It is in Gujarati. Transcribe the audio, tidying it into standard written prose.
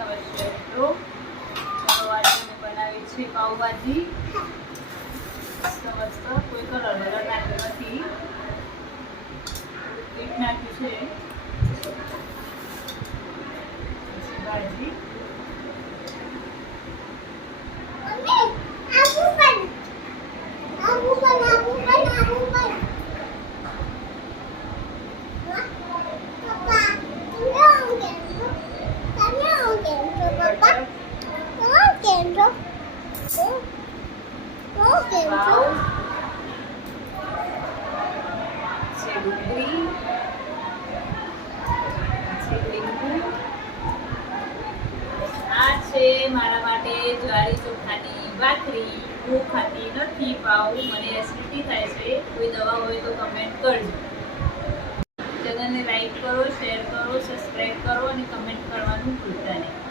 નમસ્કાર મિત્રો, ચાલો આજે અમે બનાવી છે પાવભાજી. મસ્ત કોઈ કલર વગર નાખ્યો નથી, મીઠ નાખ્યું છે, ભાજી મારા માટે જ્વારી ચોખાની ભાખરી. હું ખાતી નથી પાવ, મને એસિડિટી થાય છે. કોઈ દવા હોય તો કમેન્ટ કરજો. ચેનલને લાઈક કરો, શેર કરો, સબસ્ક્રાઈબ કરો અને કમેન્ટ કરવાનું ભૂલતા નહીં.